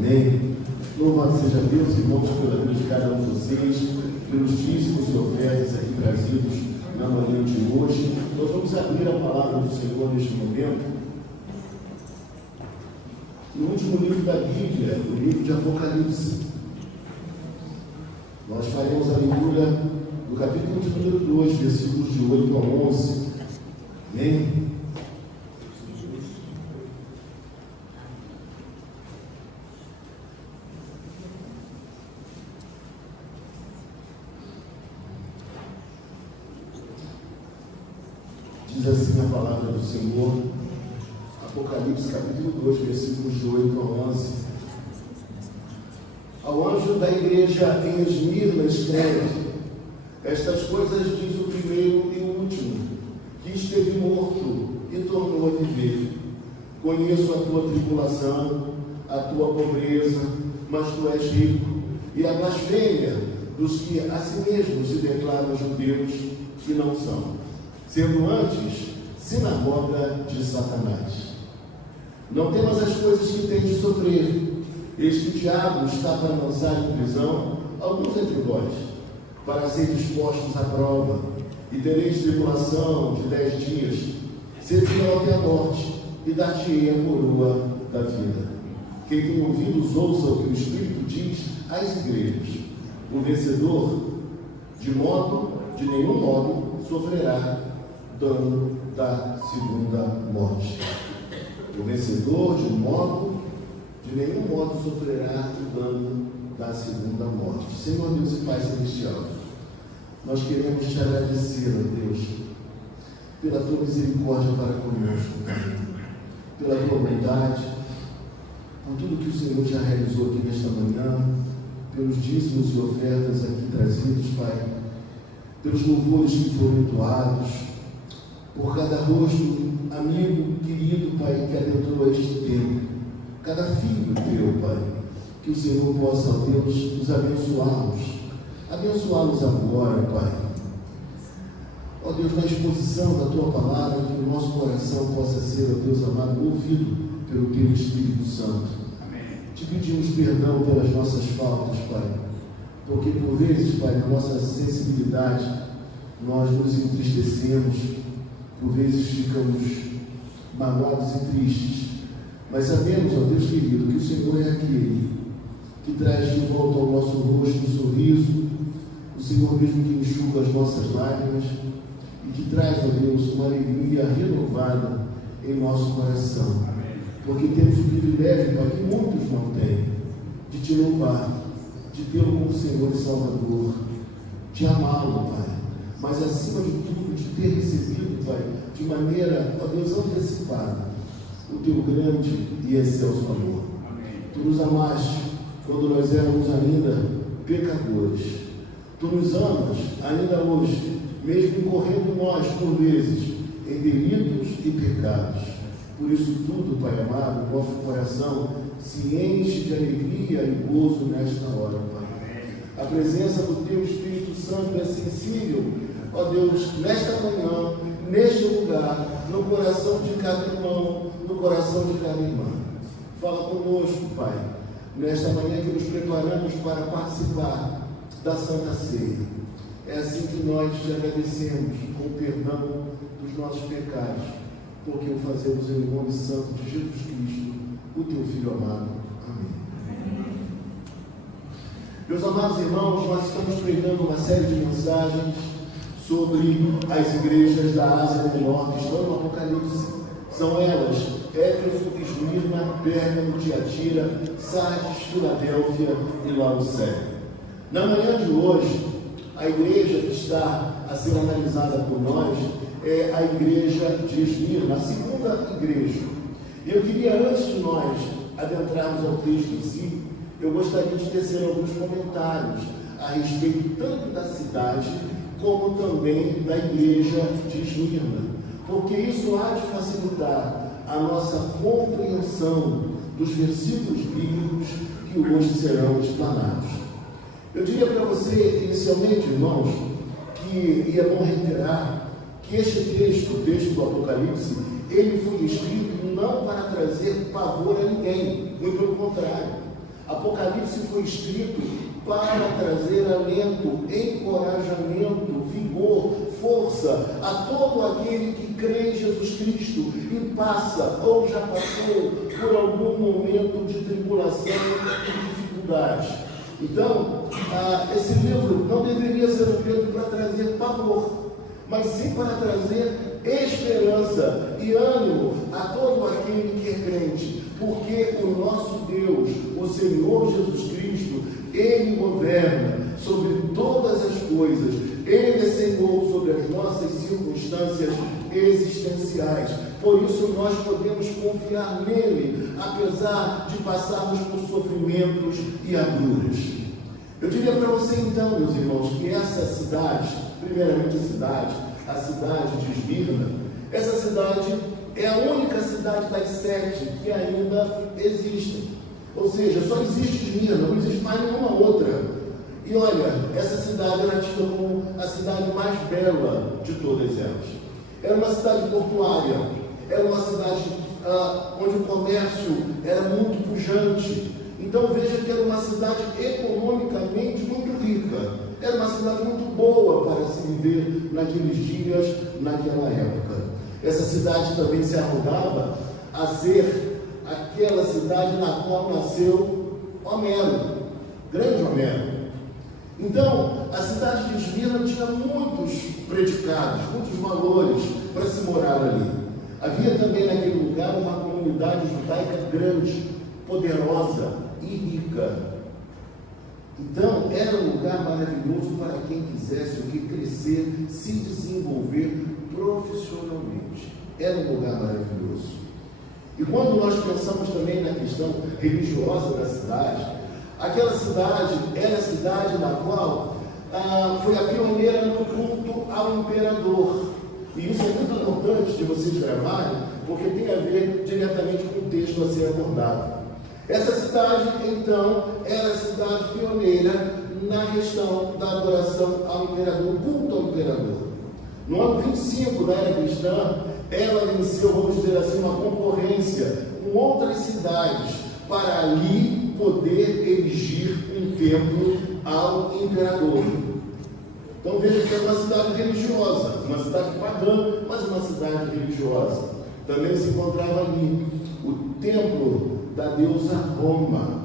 Amém. Louvado seja Deus, irmãos, pela vida de cada um de vocês, pelos dízimos e ofertas aqui trazidos na manhã de hoje. Nós vamos abrir a palavra do Senhor neste momento. No último livro da Bíblia, o livro de Apocalipse. Nós faremos a leitura do capítulo de número 2, versículos de 8 a 11. Amém? Diz assim a palavra do Senhor, Apocalipse capítulo 2, versículos de 8 a 11. Ao anjo da igreja em Esmirna escreve: estas coisas diz o primeiro e o último, que esteve morto e tornou a viver. Conheço a tua tribulação, a tua pobreza, mas tu és rico, e a blasfêmia dos que a si mesmos se declaram judeus, que não são, sendo antes sinagoga de Satanás. Não temas as coisas que tens de sofrer. Eis que o diabo está para lançar em prisão alguns entre vós, para serem expostos à prova, e tereis tribulação de 10 dias. Sede fiel até a morte, e dar-te-ei a coroa da vida. Quem tem ouvidos, ouça o que o Espírito diz às igrejas. O vencedor, de nenhum modo, sofrerá dano da segunda morte. O vencedor, de nenhum modo, sofrerá o dano da segunda morte. Senhor Deus e Pai Celestial, nós queremos te agradecer, ó Deus, pela tua misericórdia para conosco, Pai, pela tua bondade, por tudo que o Senhor já realizou aqui nesta manhã, pelos dízimos e ofertas aqui trazidos, Pai, pelos louvores que foram entoados, por cada rosto, amigo, querido, Pai, que adentrou este tempo, cada filho teu, Pai, que o Senhor possa, Deus, nos abençoá-los agora, Pai. Ó Deus, na exposição da tua palavra, que o nosso coração possa ser, ó Deus amado, ouvido pelo teu Espírito Santo. Amém. Te pedimos perdão pelas nossas faltas, Pai, porque por vezes, Pai, na nossa sensibilidade, nós nos entristecemos, por vezes ficamos magoados e tristes, mas sabemos, ó Deus querido, que o Senhor é aquele que traz de volta ao nosso rosto um sorriso, o Senhor mesmo que enxuga as nossas lágrimas e que traz, ó Deus, uma alegria renovada em nosso coração. Porque temos o privilégio, Pai, que muitos não têm, de te louvar, de tê-lo como Senhor e Salvador, de amá-lo, Pai, mas acima de tudo, de ter recebido, Pai, de maneira, ó Deus, antecipada, o teu grande e excelso amor. Tu nos amaste quando nós éramos ainda pecadores. Tu nos amas ainda hoje, mesmo incorrendo nós, por vezes, em delitos e pecados. Por isso tudo, Pai amado, nosso coração se enche de alegria e gozo nesta hora, Pai. A presença do teu Espírito Santo é sensível, ó Deus, nesta manhã, neste lugar, no coração de cada irmão, no coração de cada irmã. Fala conosco, Pai, nesta manhã que nos preparamos para participar da Santa Ceia. É assim que nós te agradecemos, com o perdão dos nossos pecados, porque o fazemos em nome santo de Jesus Cristo, o teu Filho amado. Amém. Meus amados irmãos, nós estamos pregando uma série de mensagens sobre as igrejas da Ásia Menor que estão no Apocalipse. São elas: Éfeso, Esmirna, Pérgamo, Tiatira, Sardes, Filadélfia e Laodiceia. Na manhã de hoje, a igreja que está a ser analisada por nós é a igreja de Esmirna, a segunda igreja. E eu queria, antes de nós adentrarmos ao texto em si, eu gostaria de tecer alguns comentários a respeito tanto da cidade como também da igreja de Esmirna, porque isso há de facilitar a nossa compreensão dos versículos bíblicos que hoje serão explanados. Eu diria para você, inicialmente, irmãos, que é bom reiterar que este texto, o texto do Apocalipse, ele foi escrito não para trazer pavor a ninguém, muito pelo contrário, Apocalipse foi escrito para trazer alento, encorajamento, vigor, força a todo aquele que crê em Jesus Cristo e passa ou já passou por algum momento de tribulação e dificuldade. Então, esse livro não deveria ser um livro para trazer pavor, mas sim para trazer esperança e ânimo a todo aquele que é crente, porque o nosso Deus, o Senhor Jesus Cristo, Ele governa sobre todas as coisas, Ele é Senhor sobre as nossas circunstâncias existenciais. Por isso nós podemos confiar nele, apesar de passarmos por sofrimentos e agruras. Eu diria para você então, meus irmãos, que essa cidade, primeiramente a cidade de Esmirna, essa cidade é a única cidade das 7 que ainda existem. Ou seja, só existe Esmirna, não existe mais nenhuma outra. E olha, essa cidade era tida como a cidade mais bela de todas elas. Era uma cidade portuária, era uma cidade onde o comércio era muito pujante. Então veja que era uma cidade economicamente muito rica. Era uma cidade muito boa para se viver naqueles dias, naquela época. Essa cidade também se arrogava a ser aquela cidade na qual nasceu Homero, grande Homero. Então, a cidade de Esmirna tinha muitos predicados, muitos valores para se morar ali. Havia também naquele lugar uma comunidade judaica grande, poderosa e rica. Então, era um lugar maravilhoso para quem quisesse o que crescer, se desenvolver profissionalmente. Era um lugar maravilhoso. E quando nós pensamos também na questão religiosa da cidade, aquela cidade era a cidade na qual foi a pioneira no culto ao imperador. E isso é muito importante de vocês gravarem, porque tem a ver diretamente com o texto a ser abordado. Essa cidade, então, era a cidade pioneira na questão da adoração ao imperador, culto ao imperador. No ano 25 da era cristã, ela venceu, vamos dizer assim, uma concorrência com outras cidades para ali poder erigir um templo ao imperador. Então veja que é uma cidade religiosa, uma cidade pagã, mas uma cidade religiosa. Também se encontrava ali o templo da deusa Roma.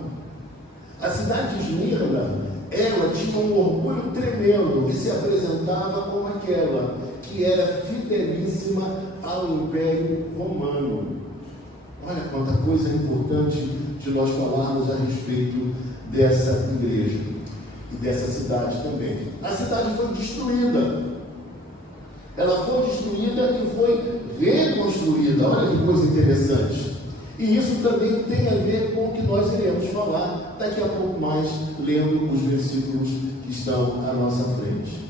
A cidade de Esmirna, ela tinha um orgulho tremendo e se apresentava como aquela que era fidelíssima ao Império Romano. Olha quanta coisa importante de nós falarmos a respeito dessa igreja e dessa cidade também. A cidade foi destruída. Ela foi destruída e foi reconstruída. Olha que coisa interessante. E isso também tem a ver com o que nós iremos falar daqui a pouco mais, lendo os versículos que estão à nossa frente.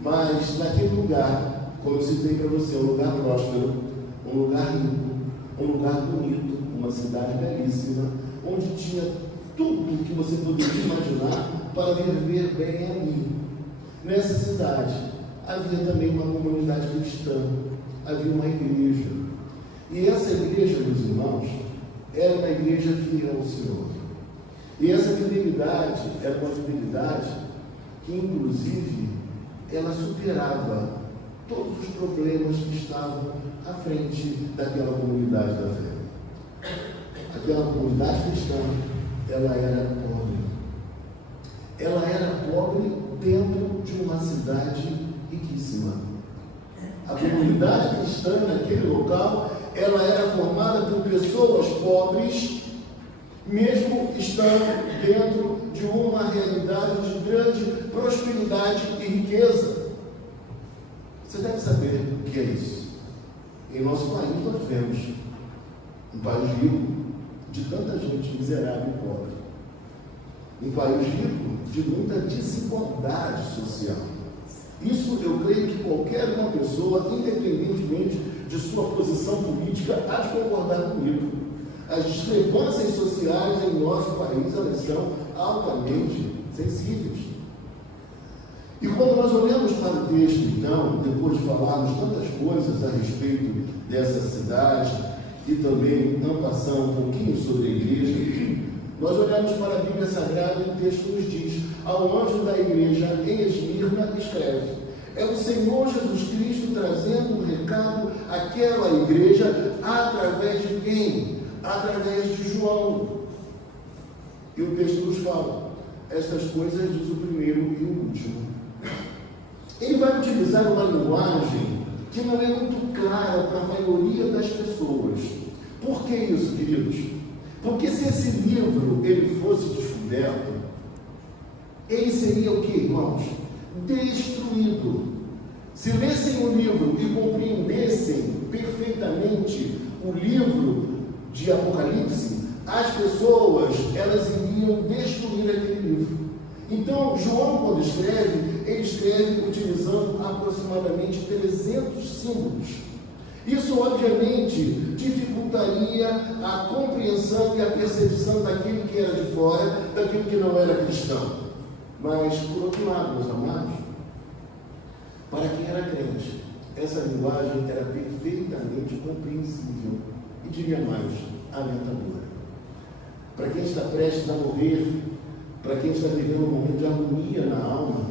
Mas naquele lugar, como eu citei para você, um lugar próspero, um lugar rico, um lugar bonito, uma cidade belíssima, onde tinha tudo que você poderia imaginar para viver bem ali. Nessa cidade havia também uma comunidade cristã, havia uma igreja. E essa igreja, meus irmãos, era uma igreja fiel ao Senhor. E essa fidelidade era uma fidelidade que, inclusive, ela superava todos os problemas que estavam à frente daquela comunidade da fé. Aquela comunidade cristã, ela era pobre. Ela era pobre dentro de uma cidade riquíssima. A comunidade cristã naquele local, ela era formada por pessoas pobres, mesmo estando dentro de uma realidade de grande prosperidade e riqueza. Você deve saber o que é isso. Em nosso país nós vemos um país rico de tanta gente miserável e pobre. Um país rico de muita desigualdade social. Isso eu creio que qualquer uma pessoa, independentemente de sua posição política, há de concordar comigo. As discrepâncias sociais em nosso país, elas são altamente sensíveis. E quando nós olhamos para o texto, então, depois de falarmos tantas coisas a respeito dessa cidade, e também não passar um pouquinho sobre a igreja, Nós olhamos para a Bíblia Sagrada e o texto nos diz: ao anjo da igreja em Esmirna escreve. É o Senhor Jesus Cristo trazendo um recado àquela igreja através de quem? Através de João. E o texto nos fala: estas coisas diz o primeiro e o último. Ele vai utilizar uma linguagem que não é muito clara para a maioria das pessoas. Por que isso, queridos? Porque se esse livro ele fosse descoberto, ele seria o que, irmãos? Destruído. Se lessem o livro e compreendessem perfeitamente o livro de Apocalipse, as pessoas, elas iriam destruir aquele livro. Então, João, quando escreve, ele escreve utilizando aproximadamente 300 símbolos. Isso, obviamente, dificultaria a compreensão e a percepção daquele que era de fora, daquele que não era cristão. Mas, por outro lado, meus amados, para quem era crente, essa linguagem era perfeitamente compreensível e, diria mais, alentadora. Para quem está prestes a morrer, para quem está vivendo um momento de harmonia na alma,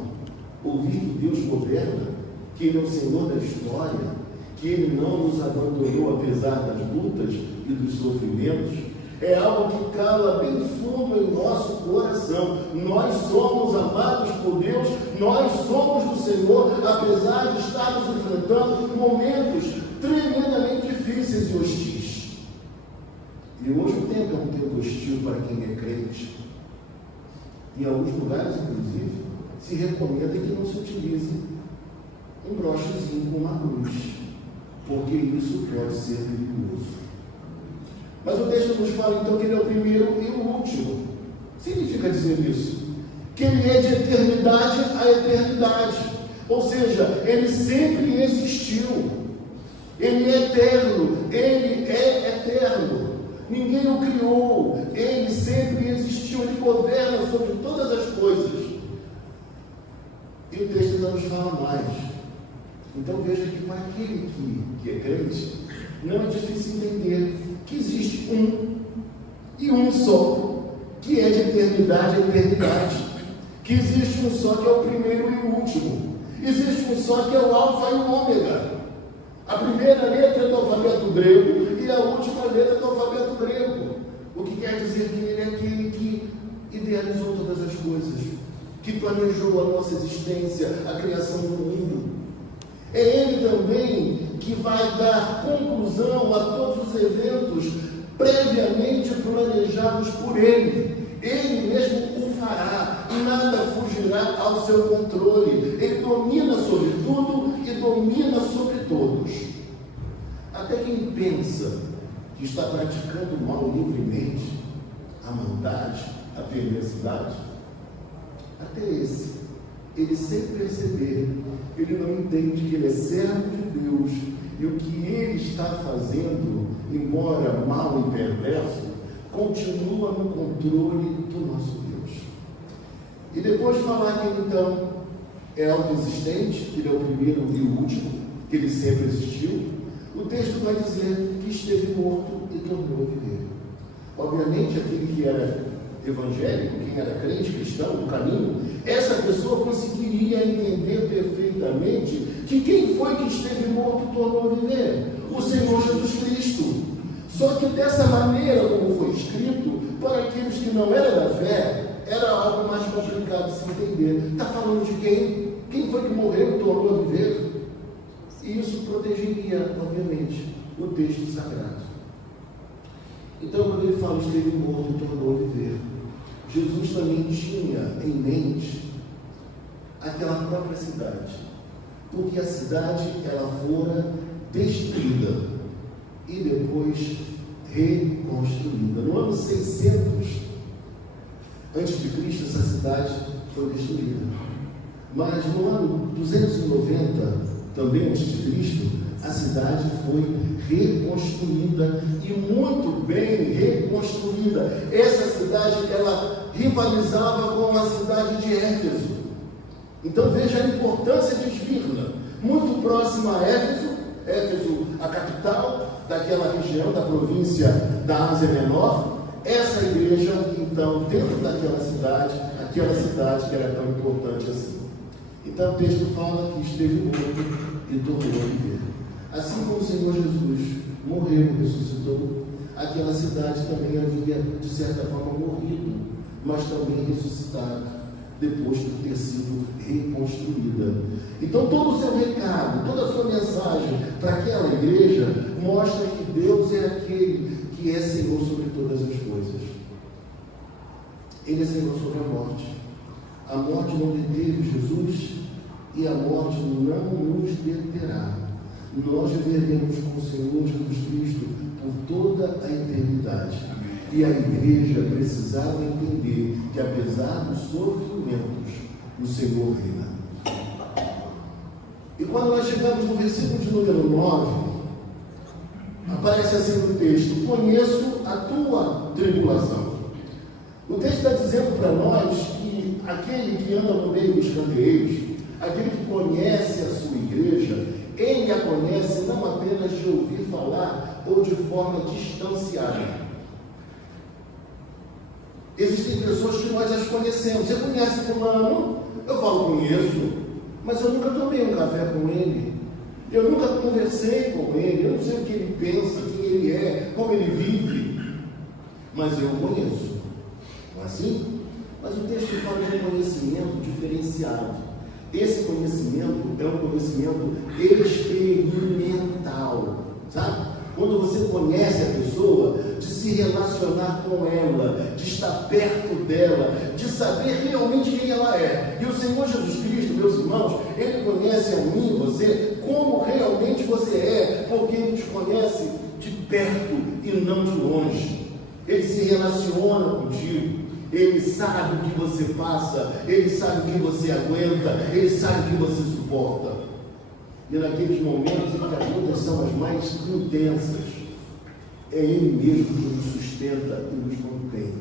ouvir que Deus governa, que Ele é o Senhor da história, que Ele não nos abandonou apesar das lutas e dos sofrimentos, é algo que cala bem fundo em nosso coração. Nós somos amados por Deus, nós somos do Senhor, apesar de estarmos enfrentando momentos tremendamente difíceis e hostis. E hoje o tempo é um tempo hostil para quem é crente. Em alguns lugares, inclusive, se recomenda que não se utilize um brochezinho com uma cruz, porque isso pode ser perigoso. Mas o texto nos fala então que ele é o primeiro e o último. Significa dizer isso? Que ele é de eternidade a eternidade. Ou seja, ele sempre existiu. Ele é eterno. Ele é eterno. Ninguém o criou. Ele sempre existiu. Ele governa sobre todas as coisas. E o texto ainda nos fala mais. Então veja que para aquele que é crente, não é difícil entender que existe um e um só, que é de eternidade a eternidade. Que existe um só que é o primeiro e o último. Existe um só que é o alfa e o ômega. A primeira letra do alfabeto grego e a última letra do alfabeto grego. O que quer dizer que ele é aquele que idealizou todas as coisas, que planejou a nossa existência, a criação do mundo. É Ele também que vai dar conclusão a todos os eventos previamente planejados por Ele. Ele mesmo o fará, nada fugirá ao seu controle. Ele domina sobre tudo e domina sobre todos. Até quem pensa que está praticando o mal livremente, a maldade, a perversidade, até esse, ele sem perceber, ele não entende que ele é servo de Deus e o que ele está fazendo, embora mal e perverso, continua no controle do nosso Deus. E depois de falar que ele então é autoexistente, que ele é o primeiro e o último, que ele sempre existiu, o texto vai dizer que esteve morto e tornou a viver. Obviamente, aquele que era evangélico, quem era crente, cristão, do caminho, essa pessoa conseguiria entender perfeitamente que quem foi que esteve morto tornou a viver? O Senhor Jesus Cristo. Só que dessa maneira, como foi escrito, para aqueles que não eram da fé, era algo mais complicado de se entender. Está falando de quem? Quem foi que morreu e tornou a viver? E isso protegeria, obviamente, o texto sagrado. Então, quando ele fala esteve morto e tornou a viver, Jesus também tinha em mente aquela própria cidade, porque a cidade ela fora destruída e depois reconstruída. No ano 600 antes de Cristo, essa cidade foi destruída. Mas no ano 290, também antes de Cristo, a cidade foi reconstruída e muito bem reconstruída. Essa cidade, ela rivalizava com a cidade de Éfeso. Então veja a importância de Esmirna, muito próxima a Éfeso, a capital daquela região, da província da Ásia Menor. Essa igreja então dentro daquela cidade, aquela cidade que era tão importante assim. Então o texto fala que esteve morto e tornou a viver. Assim como o Senhor Jesus morreu e ressuscitou, aquela cidade também havia, de certa forma, morrido, mas também ressuscitado, depois de ter sido reconstruída. Então todo o seu recado, toda a sua mensagem para aquela igreja mostra que Deus é aquele que é Senhor sobre todas as coisas. Ele é Senhor sobre a morte. A morte não deteve Jesus e a morte não nos deterá. Nós viveremos com o Senhor Jesus Cristo por toda a eternidade. E a igreja precisava entender que, apesar dos sofrimentos, o Senhor reina. E quando nós chegamos no versículo de número 9, aparece assim no texto: conheço a tua tribulação. O texto está dizendo para nós que aquele que anda no meio dos candeeiros, aquele que conhece a sua igreja, ele a conhece não apenas de ouvir falar ou de forma distanciada. Existem pessoas que nós as conhecemos. Você conhece fulano? Eu falo, conheço, mas eu nunca tomei um café com ele. Eu nunca conversei com ele. Eu não sei o que ele pensa, quem ele é, como ele vive. Mas eu conheço. Não é assim? Mas o texto fala de um conhecimento diferenciado. Esse conhecimento é um conhecimento experimental, sabe? Quando você conhece a pessoa, de se relacionar com ela, de estar perto dela, de saber realmente quem ela é. E o Senhor Jesus Cristo, meus irmãos, Ele conhece a mim, você, como realmente você é, porque Ele te conhece de perto e não de longe. Ele se relaciona contigo. Ele sabe o que você passa, Ele sabe o que você aguenta, Ele sabe o que você suporta. E naqueles momentos em que as lutas são as mais intensas, é Ele mesmo que nos sustenta e nos mantém.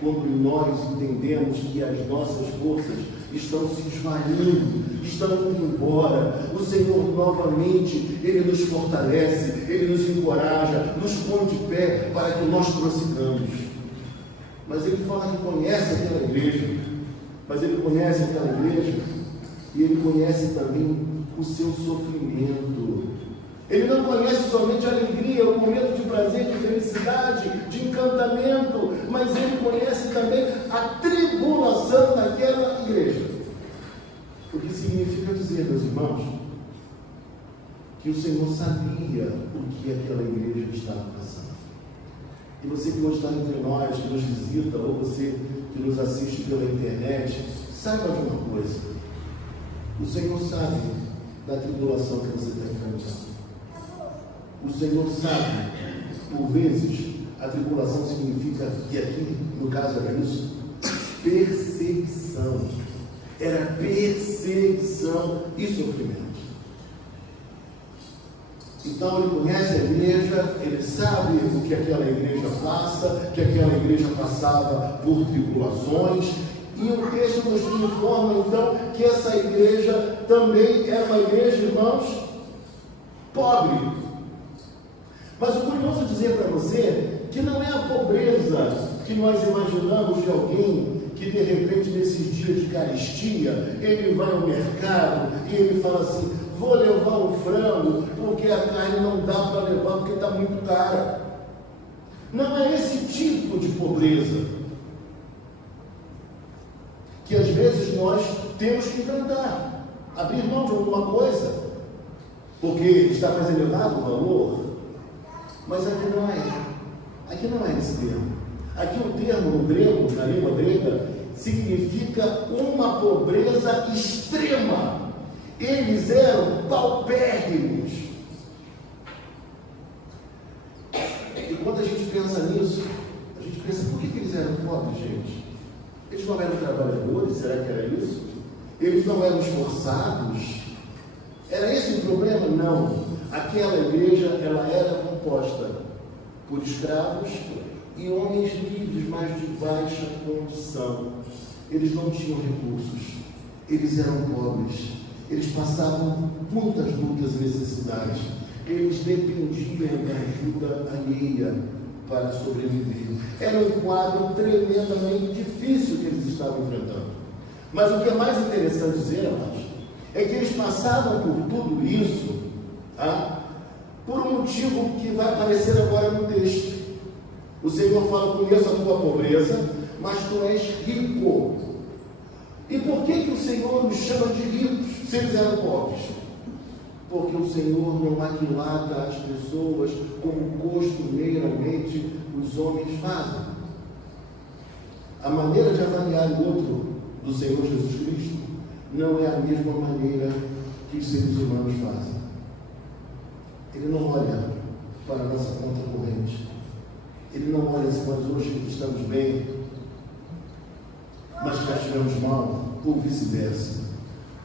Quando nós entendemos que as nossas forças estão se esvaindo, estão indo embora, o Senhor novamente, Ele nos fortalece, Ele nos encoraja, nos põe de pé para que nós prossigamos. Mas Ele fala que conhece aquela igreja, e Ele conhece também o seu sofrimento. Ele não conhece somente a alegria, o momento de prazer, de felicidade, de encantamento, mas Ele conhece também a tribulação daquela igreja. O que significa dizer, meus irmãos, que o Senhor sabia o que aquela igreja estava passando. E você que hoje está entre nós, que nos visita, ou você que nos assiste pela internet, saiba de uma coisa: o Senhor sabe da tribulação que você está enfrentando. O Senhor sabe, por vezes, a tribulação significa, e aqui no caso era isso, perseguição. Era perseguição e sofrimento. Então Ele conhece a igreja, Ele sabe o que aquela igreja passa, que aquela igreja passava por tribulações, e o texto nos informa então que essa igreja também era uma igreja, irmãos, pobre. Mas o curioso é dizer para você que não é a pobreza que nós imaginamos de alguém que de repente nesses dias de carestia, ele vai ao mercado e ele fala assim: vou levar um frango porque a carne não dá para levar porque está muito cara. Não é esse tipo de pobreza que às vezes nós temos que enfrentar, abrir mão de alguma coisa porque está mais elevado o valor. Mas aqui não é esse termo. Aqui o termo no grego, na língua grega, significa uma pobreza extrema. Eles eram paupérrimos. E quando a gente pensa nisso, a gente pensa: por que eles eram pobres, gente? Eles não eram trabalhadores? Será que era isso? Eles não eram esforçados? Era esse o problema? Não. Aquela igreja, ela era composta por escravos e homens livres, mas de baixa condição. Eles não tinham recursos, eles eram pobres, eles passavam muitas lutas e necessidades, eles dependiam da ajuda alheia. para sobreviver. Era um quadro tremendamente difícil que eles estavam enfrentando. Mas o que é mais interessante dizer, amados, é que eles passavam por tudo isso, por um motivo que vai aparecer agora no texto. O Senhor fala: conheço a tua pobreza, mas tu és rico. E por que o Senhor nos chama de ricos, se eles eram pobres? Porque o Senhor não aquilata as pessoas como costumeiramente os homens fazem. A maneira de avaliar o outro do Senhor Jesus Cristo não é a mesma maneira que os seres humanos fazem. Ele não olha para a nossa conta corrente. Ele não olha se nós hoje estamos bem, mas já estivemos mal, ou vice-versa.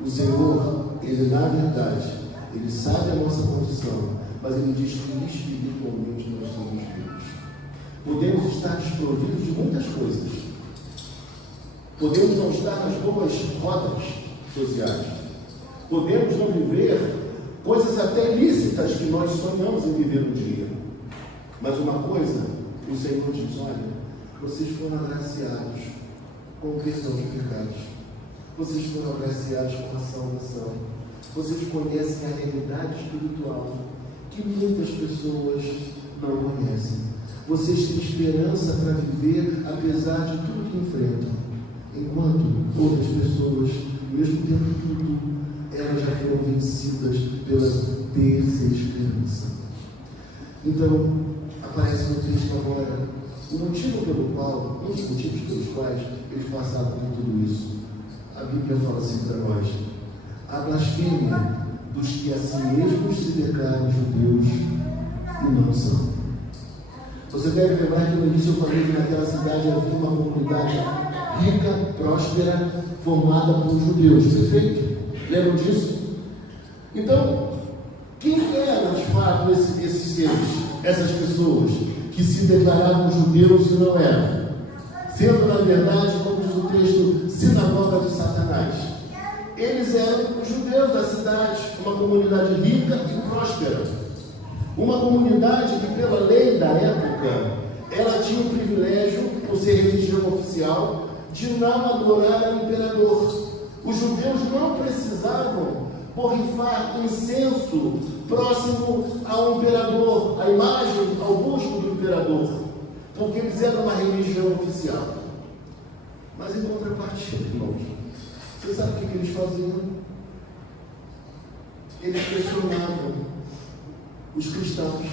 O Senhor, Ele na verdade, Ele sabe a nossa condição, mas Ele diz que espiritualmente nós somos ricos. Podemos estar desprovidos de muitas coisas. Podemos não estar nas boas rodas sociais. Podemos não viver coisas até lícitas que nós sonhamos em viver um dia. Mas uma coisa, o Senhor diz: olha, vocês foram agraciados com o perdão de pecados. Vocês foram agraciados com a salvação. Vocês conhecem a realidade espiritual que muitas pessoas não conhecem. Vocês têm esperança para viver apesar de tudo que enfrentam. Enquanto outras pessoas, mesmo tendo tudo, elas já foram vencidas pela desesperança. Então, aparece no texto agora o motivo pelo qual, um dos motivos pelos quais eles passaram por tudo isso. A Bíblia fala assim para nós: a blasfêmia dos que a si mesmos se declaram judeus e não são. Você deve lembrar que no início eu falei que naquela cidade havia uma comunidade rica, próspera, formada por judeus, perfeito? Lembram disso? Então, quem eram de fato esses seres, essas pessoas que se declaravam judeus e não eram? Sendo, na verdade, como diz o texto, sinagoga de Satanás. Eles eram os judeus da cidade, uma comunidade rica e próspera. Uma comunidade que, pela lei da época, ela tinha o privilégio, por ser religião oficial, de não adorar o imperador. Os judeus não precisavam borrifar incenso próximo ao imperador, à imagem, ao busto do imperador, porque eles eram uma religião oficial. Mas em contrapartida, irmãos, você sabe o que eles faziam? Eles pressionavam os cristãos,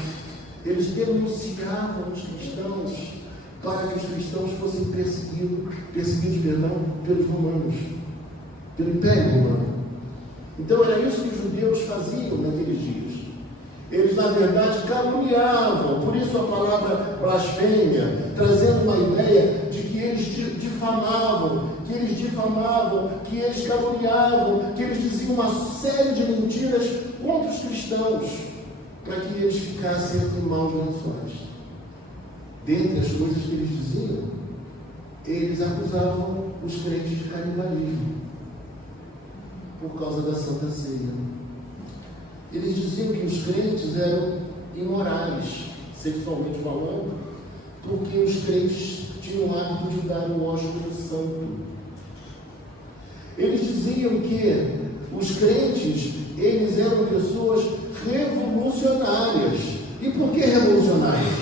eles denunciavam os cristãos para que os cristãos fossem perseguidos pelos romanos, pelo Império Romano. Então era isso que os judeus faziam naqueles dias. Eles, na verdade, caluniavam, por isso a palavra blasfêmia, trazendo uma ideia de que eles difamavam, que eles caluniavam, que eles diziam uma série de mentiras contra os cristãos, para que eles ficassem em maus lençóis. Dentre as coisas que eles diziam, eles acusavam os crentes de canibalismo, por causa da Santa Ceia. Eles diziam que os crentes eram imorais, sexualmente falando, porque os crentes tinham o hábito de dar um ósculo santo. Eles diziam que os crentes, eles eram pessoas revolucionárias. E por que revolucionárias?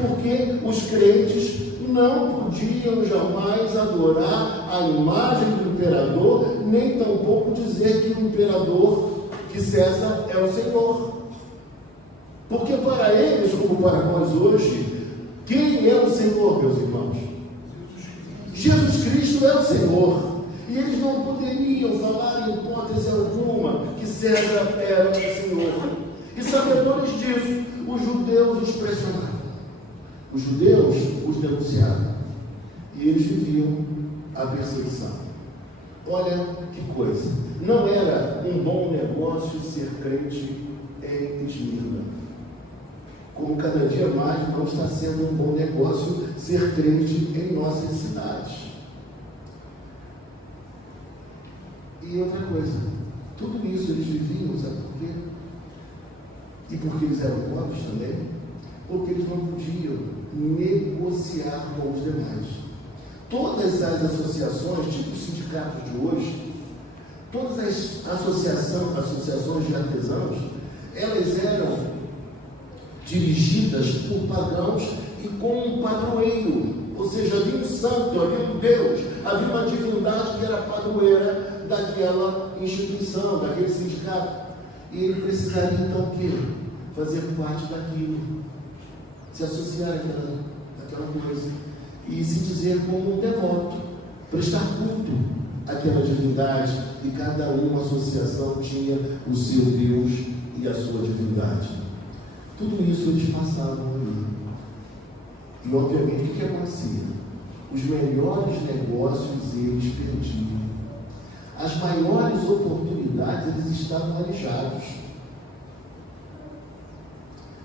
Porque os crentes não podiam jamais adorar a imagem do imperador, nem tampouco dizer que o imperador, que César é o Senhor. Porque para eles, como para nós hoje, quem é o Senhor, meus irmãos? Jesus Cristo é o Senhor. E eles não poderiam falar em hipótese alguma que César era o Senhor. E sabedores disso, os judeus os pressionavam. Os judeus os denunciavam. E eles viviam a perseguição. Olha que coisa. Não era um bom negócio ser crente em Esmirna. Como cada dia mais não está sendo um bom negócio ser crente em nossas cidades. E outra coisa, tudo isso eles viviam, sabe por quê? E porque eles eram pobres também, porque eles não podiam negociar com os demais. Todas as associações, tipo os sindicatos de hoje, todas as associações de artesãos, elas eram dirigidas por pagãos e com um padroeiro, ou seja, havia um santo, havia um Deus, havia uma divindade que era padroeira daquela instituição, daquele sindicato. E ele precisaria então o quê? Fazer parte daquilo, se associar àquela coisa e se dizer como um devoto, prestar culto àquela divindade, e cada uma associação tinha o seu Deus e a sua divindade. Tudo isso eles passavam ali. E obviamente o que acontecia? Os melhores negócios eles perdiam. As maiores oportunidades eles estavam alijados.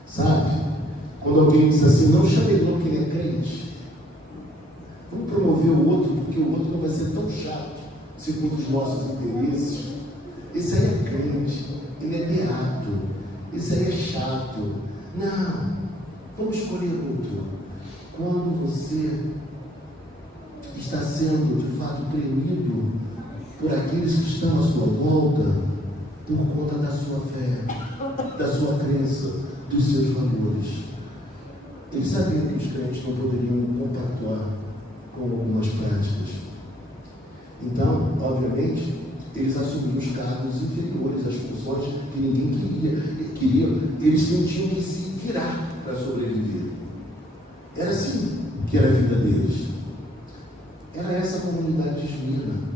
Sabe? Quando alguém diz assim, não chame ele não que ele é crente. Vamos promover o outro, porque o outro não vai ser tão chato, segundo os nossos interesses. Esse aí é crente, ele é beato, esse aí é chato. Não, vamos escolher outro. Quando você está sendo de fato premido por aqueles que estão à sua volta, por conta da sua fé, da sua crença, dos seus valores. Eles sabiam que os crentes não poderiam compactuar com algumas práticas. Então, obviamente, eles assumiam os cargos inferiores, as funções que ninguém queria. Eles tinham que se virar para sobreviver. Era assim que era a vida deles. Era essa a comunidade de Esmirna.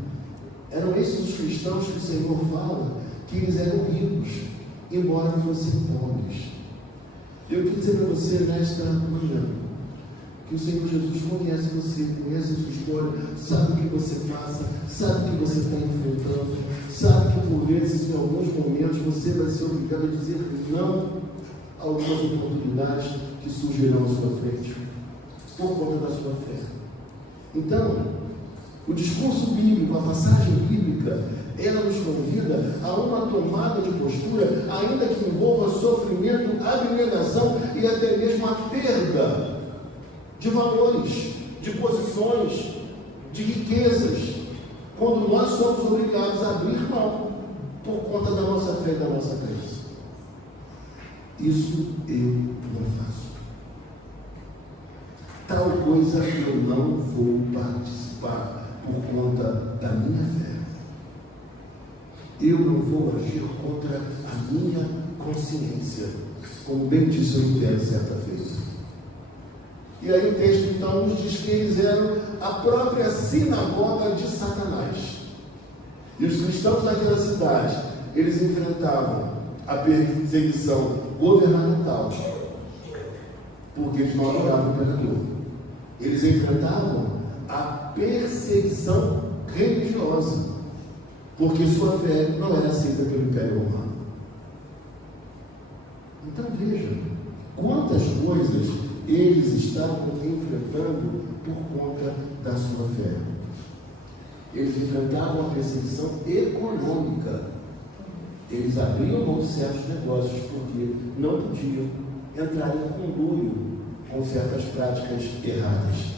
Eram esses os cristãos que o Senhor fala que eles eram ricos, embora fossem pobres. Eu quero dizer para você nesta manhã que o Senhor Jesus conhece você, conhece a sua história, sabe o que você passa, sabe o que você está enfrentando, sabe que por vezes, em alguns momentos, você vai ser obrigado a dizer não a algumas oportunidades que surgirão à sua frente, por conta da sua fé. Então, o discurso bíblico, a passagem bíblica, ela nos convida a uma tomada de postura, ainda que envolva sofrimento, abnegação e até mesmo a perda de valores, de posições, de riquezas, quando nós somos obrigados a abrir mão por conta da nossa fé e da nossa crença. Isso eu não faço. Tal coisa eu não vou participar por conta da minha fé. Eu não vou agir contra a minha consciência, como bem disse o Lutero certa vez. E aí o texto então nos diz que eles eram a própria sinagoga de Satanás. E os cristãos daquela cidade, eles enfrentavam a perseguição governamental, porque eles não adoravam o imperador. Eles enfrentavam a perseguição religiosa, porque sua fé não era aceita pelo Império Romano. Então veja, quantas coisas eles estavam enfrentando por conta da sua fé. Eles enfrentavam a perseguição econômica. Eles abriam mão de certos negócios porque não podiam entrar em conluio com certas práticas erradas.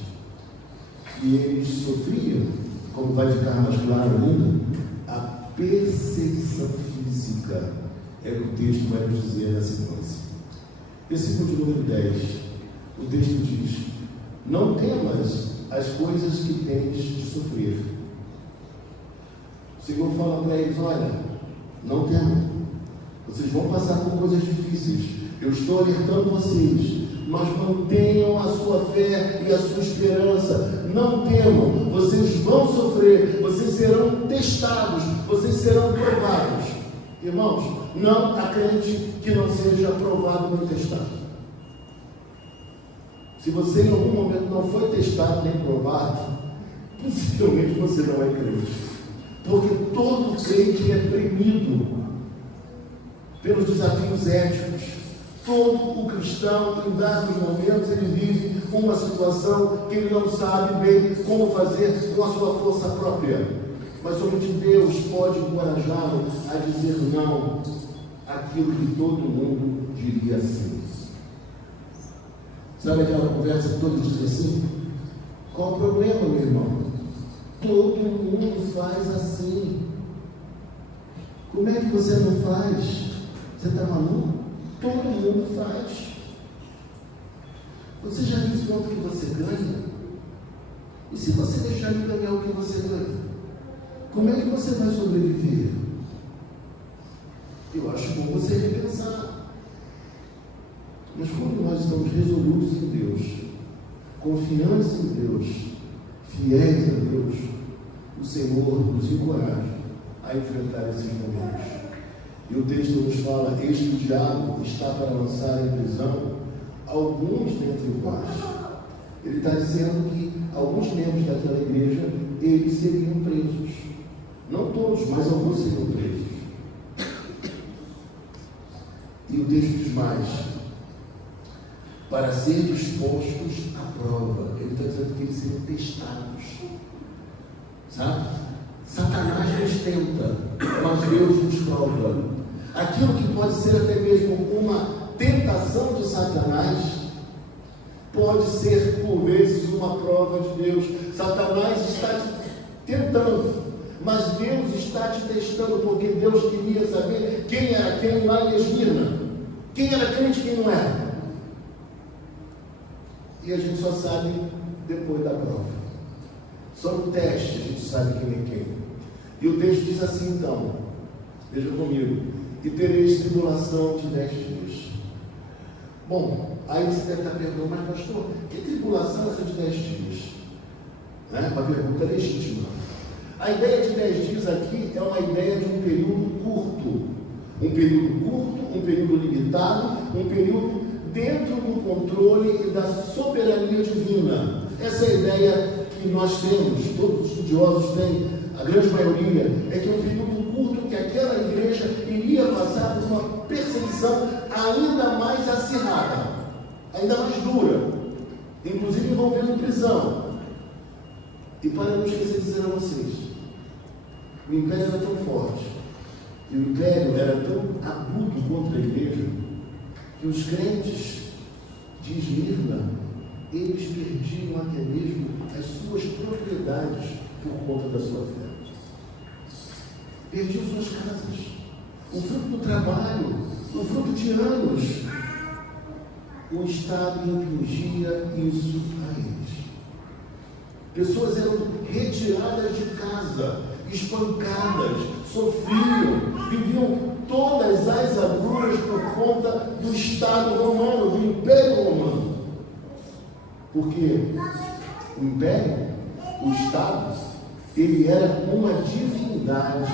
E eles sofriam, como vai ficar mais claro ainda, a perseguição física. É o que o texto vai nos dizer na sequência. Versículo de número 10. O texto diz: não temas as coisas que tens de sofrer. O Senhor fala para eles: olha, não temam, vocês vão passar por coisas difíceis, eu estou alertando vocês, mas mantenham a sua fé e a sua esperança. Não temam, vocês vão sofrer, vocês serão testados, vocês serão provados. Irmãos, não há crente que não seja provado nem testado. Se você em algum momento não foi testado nem provado, possivelmente você não é crente. Porque todo crente é premido pelos desafios éticos. Todo o cristão, em dados momentos, ele vive uma situação que ele não sabe bem como fazer com a sua força própria. Mas somente Deus pode encorajá-lo a dizer não àquilo que todo mundo diria sim. Sabe aquela conversa que todos dizem assim? Qual o problema, meu irmão? Todo mundo faz assim. Como é que você não faz? Você está maluco? Todo mundo faz. Você já viu quanto que você ganha? E se você deixar de ganhar o que você ganha? Como é que você vai sobreviver? Eu acho bom você repensar. Mas quando nós estamos resolutos em Deus, confiantes em Deus, fiéis a Deus, o Senhor nos encoraja a enfrentar esses momentos. E o texto nos fala: eis que o diabo está para lançar em prisão alguns dentre vós. Ele está dizendo que alguns membros daquela igreja, eles seriam presos. Não todos, mas alguns seriam presos. E o texto diz mais: para ser dispostos à prova. Ele está dizendo que eles seriam testados. Sabe? Satanás nos tenta, mas Deus nos prova. Aquilo que pode ser até mesmo uma tentação de Satanás, pode ser por vezes uma prova de Deus. Satanás está te tentando, mas Deus está te testando, porque Deus queria saber quem era quem lá em Esmirna. Quem era crente e quem não era. E a gente só sabe depois da prova. Só no teste a gente sabe quem é quem. E o texto diz assim então, veja comigo: e tereis tribulação de 10 dias. Bom, aí você deve estar perguntando: mas pastor, que tribulação é essa de 10 dias? Uma pergunta legítima. A ideia de 10 dias aqui é uma ideia de um período curto. Um período curto, um período limitado, um período dentro do controle e da soberania divina. Essa é a ideia que nós temos, todos os estudiosos têm, a grande maioria, é que é um período curto que aquela igreja iria passar por uma perseguição ainda mais acirrada, ainda mais dura, inclusive envolvendo prisão. E para não esquecer de dizer a vocês, o império era tão forte, e o império era tão agudo contra a igreja, que os crentes de Esmirna, eles perdiam até mesmo as suas propriedades por conta da sua fé. Perdiam suas casas, o fruto do trabalho, o fruto de anos. O Estado impingia isso a eles. Pessoas eram retiradas de casa, espancadas, sofriam, viviam todas as agruras por conta do Estado romano, do Império Romano. Porque o Império, o Estado, ele era uma divindade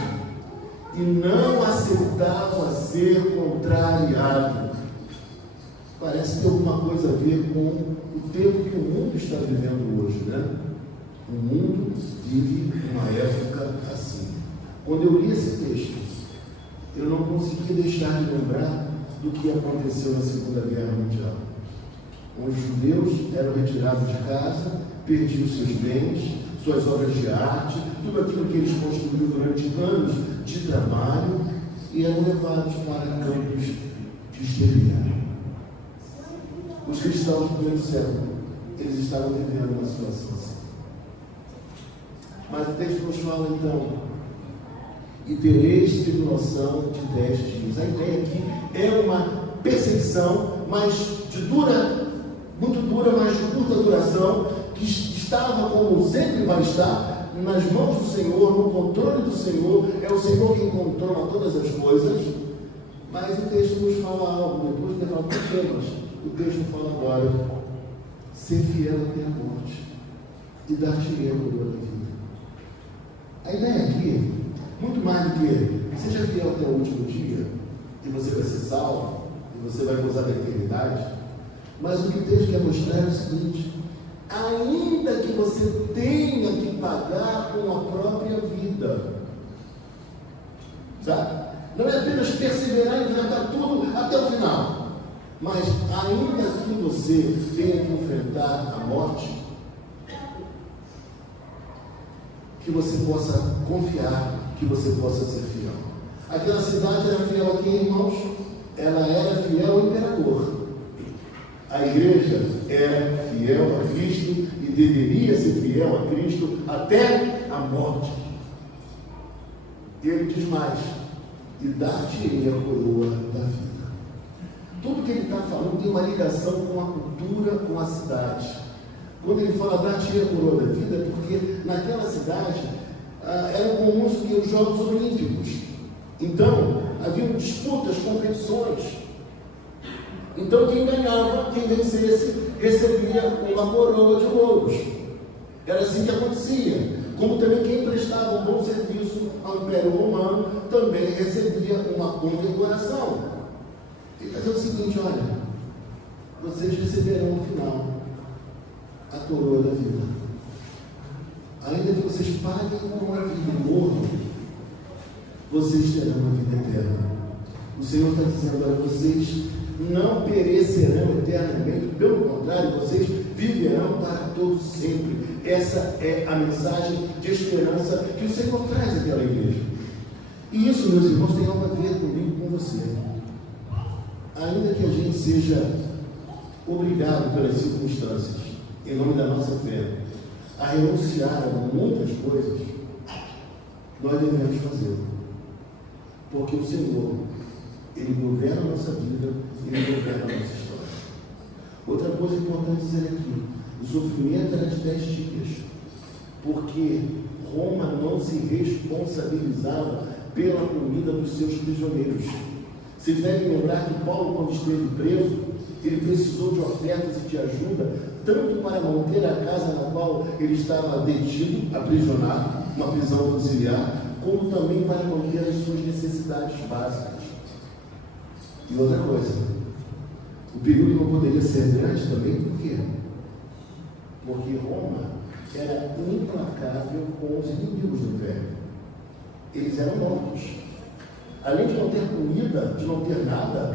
e não aceitava ser contrariado. Parece ter alguma coisa a ver com o tempo que o mundo está vivendo hoje, né? O mundo vive uma época assim. Quando eu li esse texto, eu não conseguia deixar de lembrar do que aconteceu na Segunda Guerra Mundial. Onde os judeus eram retirados de casa, perdiam seus bens, suas obras de arte, tudo aquilo que eles construíram durante anos de trabalho, e eram levados para campos de extermínio. Os cristãos do primeiro século, eles estavam vivendo uma situação assim. Mas o texto nos fala então: e tereis tribulação de 10 dias. A ideia aqui é uma perseguição, mas muito dura, mas de curta duração, que estava, como sempre vai estar, nas mãos do Senhor, no controle do Senhor. É o Senhor quem controla todas as coisas. Mas o texto nos fala algo, depois de falar por temas, o texto fala agora: ser fiel até a morte e dar-te-ei a coroa da vida. A ideia aqui, muito mais do que seja fiel até o último dia, e você vai ser salvo, e você vai gozar da eternidade, mas o que o texto quer mostrar é o seguinte: ainda que você tenha que pagar com a própria vida, sabe? Não é apenas perseverar e enfrentar tudo até o final, mas ainda que você tenha que enfrentar a morte, que você possa confiar, que você possa ser fiel. Aquela cidade era fiel a quem, irmãos? Ela era fiel ao imperador. A igreja era fiel a Cristo e deveria ser fiel a Cristo até a morte. E ele diz mais: e dar-te-ei a coroa da vida. Tudo que ele está falando tem uma ligação com a cultura, com a cidade. Quando ele fala dar-te-ei a coroa da vida, é porque naquela cidade eram comuns que os Jogos Olímpicos. Então, haviam disputas, competições. Então, quem ganhava, quem vencesse, recebia uma coroa de louros. Era assim que acontecia. Como também quem prestava um bom serviço ao Império Romano também recebia uma condecoração. Ele vai dizer o seguinte: olha, vocês receberão no final a coroa da vida. Ainda que vocês paguem com a vida e morram, vocês terão uma vida eterna. O Senhor está dizendo: olha, vocês não perecerão eternamente, pelo contrário, vocês viverão para todos sempre. Essa é a mensagem de esperança que o Senhor traz àquela igreja. E isso, meus irmãos, tem algo a ver comigo e com você. Ainda que a gente seja obrigado pelas circunstâncias, em nome da nossa fé, a renunciar a muitas coisas, nós devemos fazê-lo. Porque o Senhor, Ele governa a nossa vida, Ele governa a nossa história. Outra coisa importante dizer aqui: o sofrimento era de 10 dias, porque Roma não se responsabilizava pela comida dos seus prisioneiros. Vocês devem lembrar que Paulo, quando esteve preso, ele precisou de ofertas e de ajuda, tanto para manter a casa na qual ele estava detido, aprisionado, uma prisão domiciliar, como também para manter as suas necessidades básicas. E outra coisa, o período não poderia ser grande também, por quê? Porque Roma era implacável com os inimigos do Império. Eles eram mortos. Além de não ter comida, de não ter nada,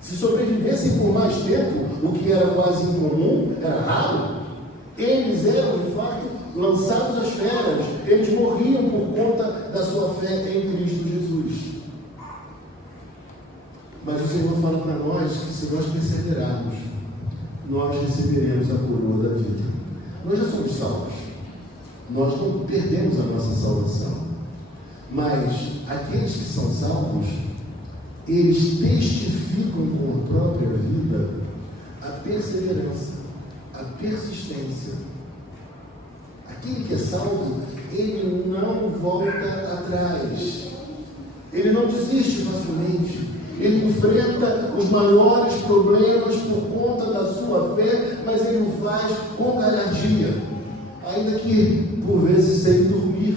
se sobrevivessem por mais tempo, o que era quase incomum, era raro, eles eram, de fato, lançados às feras. Eles morriam por conta da sua fé em Cristo Jesus. Mas o Senhor fala para nós que, se nós perseverarmos, nós receberemos a coroa da vida. Nós já somos salvos. Nós não perdemos a nossa salvação. Mas aqueles que são salvos, eles testificam com a própria vida a perseverança, a persistência. Aquele que é salvo, ele não volta atrás. Ele não desiste facilmente. Ele enfrenta os maiores problemas por conta da sua fé, mas ele o faz com galhardia, ainda que por vezes sem dormir,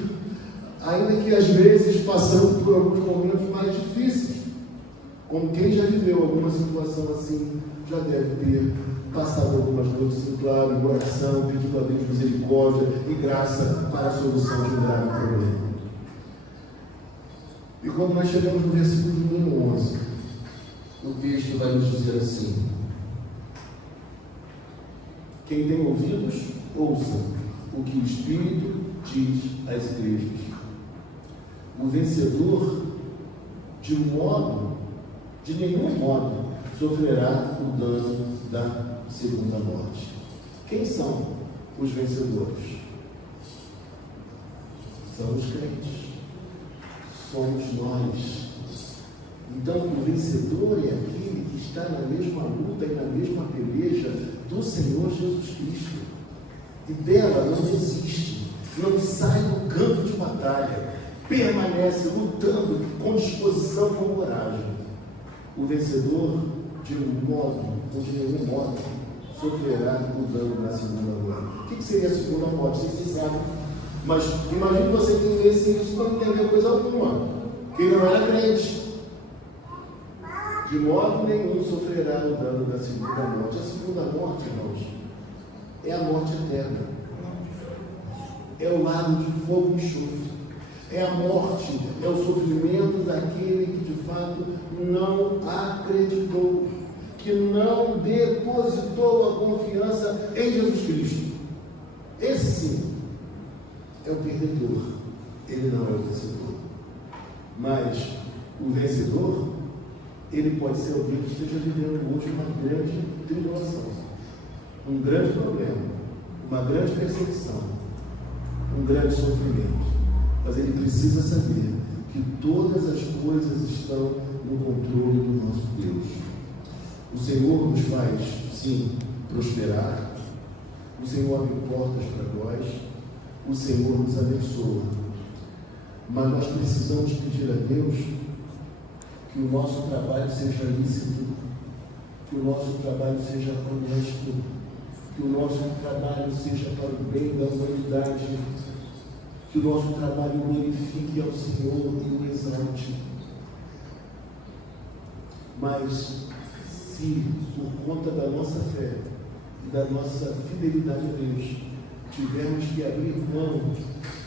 ainda que às vezes passando por alguns momentos mais difíceis. Como quem já viveu alguma situação assim, já deve ter passado algumas noites em claro, em oração, pedindo a Deus misericórdia e graça para a solução de um grave problema. E quando nós chegamos no versículo número 11, o texto vai nos dizer assim: quem tem ouvidos, ouça o que o Espírito diz às igrejas. O vencedor, de nenhum modo, sofrerá o dano da segunda morte. Quem são os vencedores? São os crentes. Somos nós. Então, o vencedor é aquele que está na mesma luta e na mesma peleja do Senhor Jesus Cristo. E dela não desiste, não sai do campo de batalha, permanece lutando com disposição, com coragem. O vencedor, de nenhum modo, sofrerá o dano da segunda morte. O que seria a segunda morte? Vocês sabem. Mas imagine você que lesse isso não entender coisa alguma. Quem não era crente, de modo nenhum sofrerá o dano da segunda morte. A segunda morte, irmãos, é a morte eterna. É o lago de fogo e enxofre. É a morte, é o sofrimento daquele que de fato não acreditou, que não depositou a confiança em Jesus Cristo. Esse sim é o perdedor, ele não é o vencedor. Mas o vencedor, ele pode ser alguém que esteja vivendo hoje uma grande tribulação. um grande problema, uma grande perseguição, um grande sofrimento. Mas ele precisa saber que todas as coisas estão no controle do nosso Deus. O Senhor nos faz, sim, prosperar. O Senhor abre portas para nós. O Senhor nos abençoa. Mas nós precisamos pedir a Deus que o nosso trabalho seja lícito, que o nosso trabalho seja honesto, que o nosso trabalho seja para o bem da humanidade, que o nosso trabalho glorifique ao Senhor e o exalte. Mas se por conta da nossa fé e da nossa fidelidade a Deus tivermos que abrir mão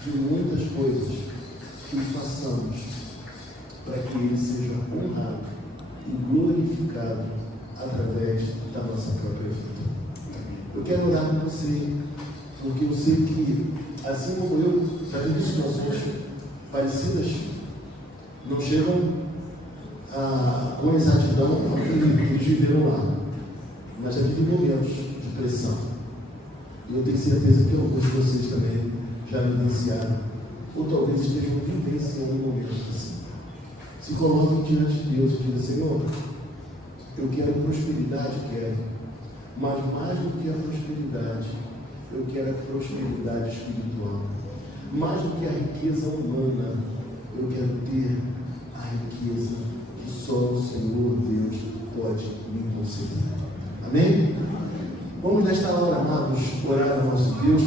de muitas coisas, que o façamos para que Ele seja honrado e glorificado através da nossa própria vida. Eu quero orar com você, porque eu sei que, assim como eu, já vivi situações parecidas, não chegam com exatidão ao que eles viveram lá, mas já vivi momentos de pressão. E eu tenho certeza que alguns de vocês também já vivenciaram, ou talvez estejam vivenciando momentos assim. Se coloquem diante de Deus e digam: Senhor, eu quero prosperidade, mas mais do que a prosperidade, eu quero a prosperidade espiritual. Mais do que a riqueza humana, eu quero ter a riqueza que só o Senhor Deus pode me conceder. Amém? Vamos nesta hora, amados, orar ao nosso Deus.